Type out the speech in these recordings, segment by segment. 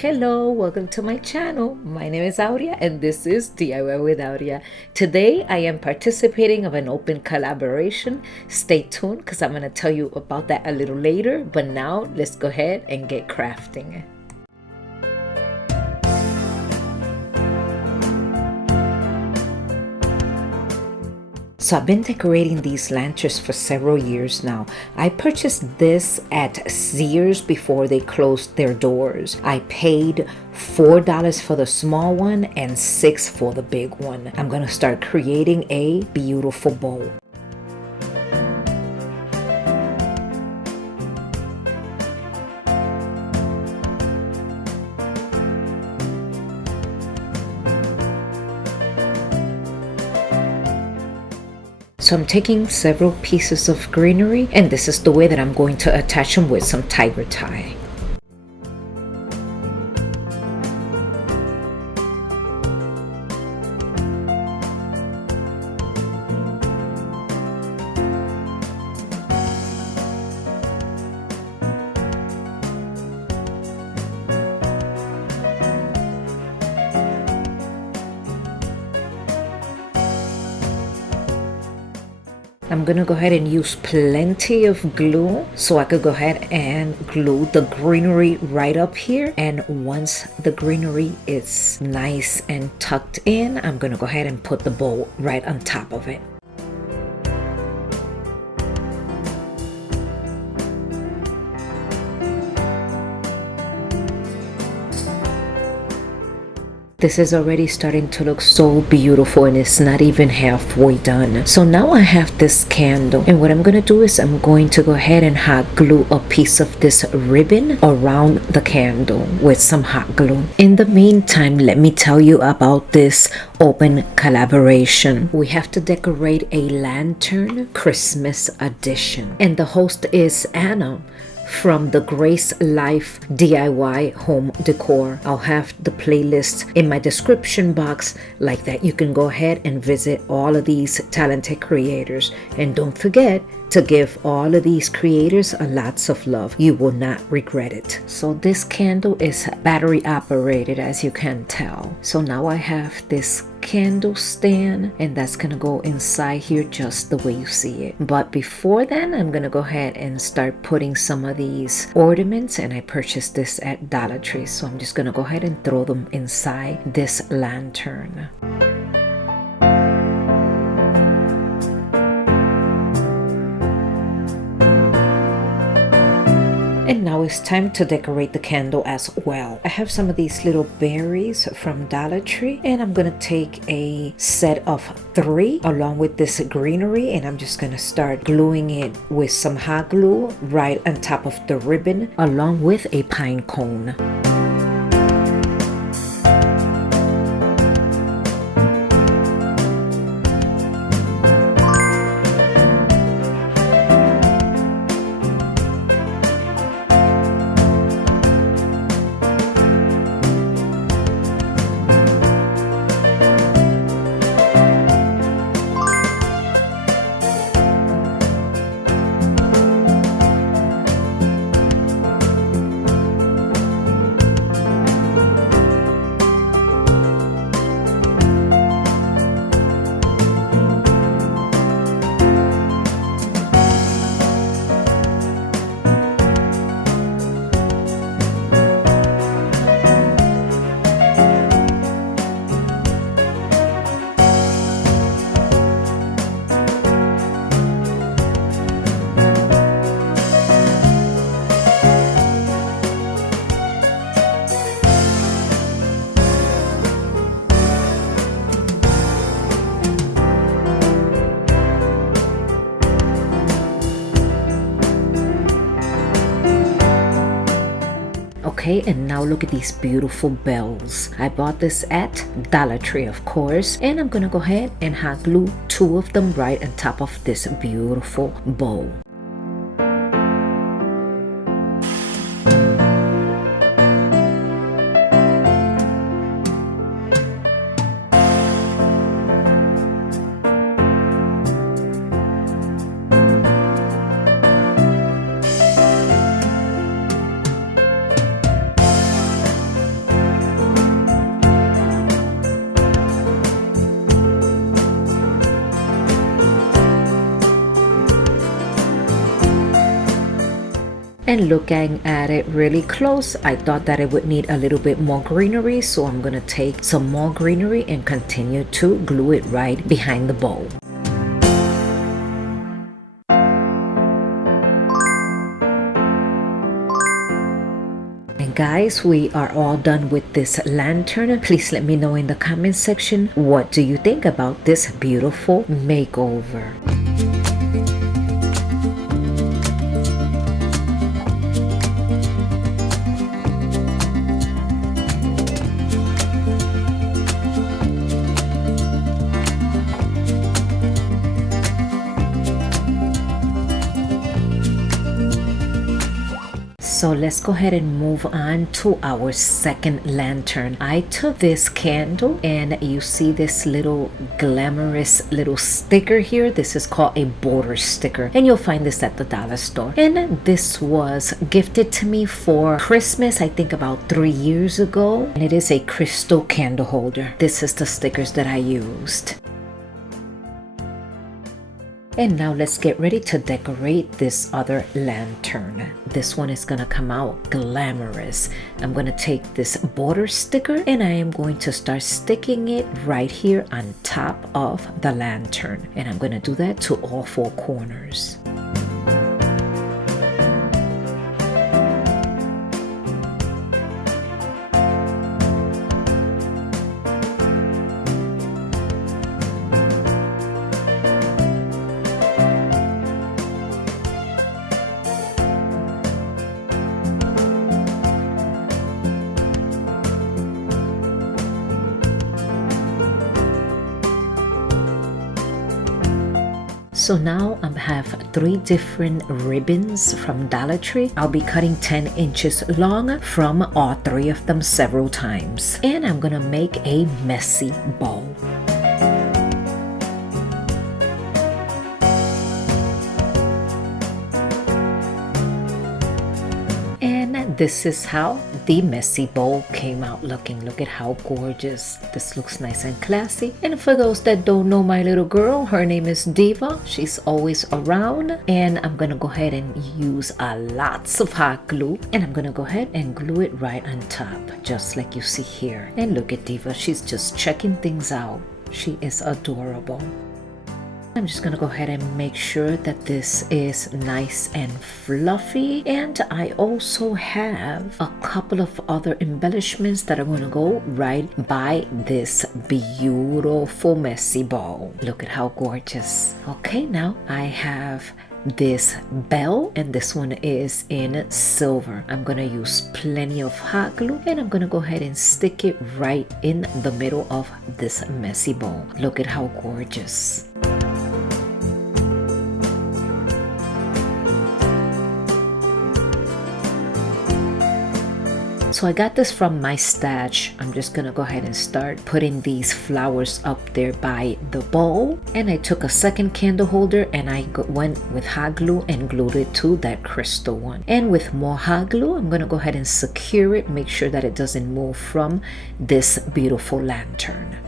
Hello, welcome to my channel. My name is Aurea and this is DIY with Aurea. Today I am participating of an open collaboration. Stay tuned because I'm going to tell you about that a little later. But now let's go ahead and get crafting. So I've been decorating these lanterns for several years now. I purchased this at Sears before they closed their doors. I paid $4 for the small one and $6 for the big one. I'm gonna start creating a beautiful bowl. So I'm taking several pieces of greenery, and this is the way that I'm going to attach them with some tiger tie. I'm gonna go ahead and use plenty of glue so I could go ahead and glue the greenery right up here. And once the greenery is nice and tucked in, I'm gonna go ahead and put the bowl right on top of it. This is already starting to look so beautiful and it's not even halfway done. So now I have this candle, and what I'm going to do is I'm going to go ahead and hot glue a piece of this ribbon around the candle with some hot glue. In the meantime, let me tell you about this open collaboration. We have to decorate a lantern Christmas edition, and the host is Anna from the Grace Life DIY home decor. I'll have the playlist in my description box. Like that, you can go ahead and visit all of these talented creators, and don't forget to give all of these creators a lots of love. You will not regret it. So this candle is battery operated, as you can tell. So now I have this candle stand, and that's gonna go inside here just the way you see it. But before then, I'm gonna go ahead and start putting some of these ornaments, and I purchased this at Dollar Tree, so I'm just gonna go ahead and throw them inside this lantern. And now it's time to decorate the candle as well. I have some of these little berries from Dollar Tree, and I'm gonna take a set of 3 along with this greenery, and I'm just gonna start gluing it with some hot glue right on top of the ribbon along with a pine cone. Okay, and now look at these beautiful bells. I bought this at Dollar Tree, of course, and I'm gonna go ahead and hot glue 2 of them right on top of this beautiful bow. And looking at it really close, I thought that it would need a little bit more greenery, so I'm gonna take some more greenery and continue to glue it right behind the bowl. And guys, we are all done with this lantern. Please let me know in the comment section, what do you think about this beautiful makeover? So let's go ahead and move on to our second lantern. I took this candle and you see this little glamorous little sticker here. This is called a border sticker and you'll find this at the dollar store. And this was gifted to me for Christmas, I think about 3 years ago. And it is a crystal candle holder. This is the stickers that I used. And now let's get ready to decorate this other lantern. This one is gonna come out glamorous. I'm gonna take this border sticker and I am going to start sticking it right here on top of the lantern. And I'm gonna do that to all 4 corners. So now I have 3 different ribbons from Dollar Tree. I'll be cutting 10 inches long from all 3 of them several times. And I'm gonna make a messy bow. And this is how the messy bowl came out looking. Look at how gorgeous. This looks nice and classy. And for those that don't know my little girl, her name is Diva. She's always around. And I'm gonna go ahead and use lots of hot glue. And I'm gonna go ahead and glue it right on top, just like you see here. And look at Diva, she's just checking things out. She is adorable. I'm just gonna go ahead and make sure that this is nice and fluffy. And I also have a couple of other embellishments that are gonna go right by this beautiful messy bowl. Look at how gorgeous. Okay, now I have this bell and this one is in silver. I'm gonna use plenty of hot glue and I'm gonna go ahead and stick it right in the middle of this messy bowl. Look at how gorgeous. So I got this from my stash. I'm just gonna go ahead and start putting these flowers up there by the bowl. And I took a second candle holder and I went with hot glue and glued it to that crystal one. And with more hot glue, I'm gonna go ahead and secure it, make sure that it doesn't move from this beautiful lantern.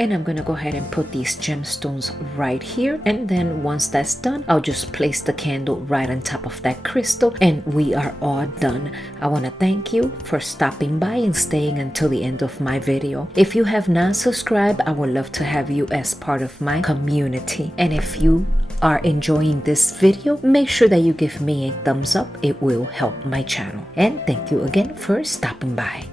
And I'm gonna go ahead and put these gemstones right here. And then once that's done, I'll just place the candle right on top of that crystal and we are all done. I wanna thank you for stopping by and staying until the end of my video. If you have not subscribed, I would love to have you as part of my community. And if you are enjoying this video, make sure that you give me a thumbs up. It will help my channel. And thank you again for stopping by.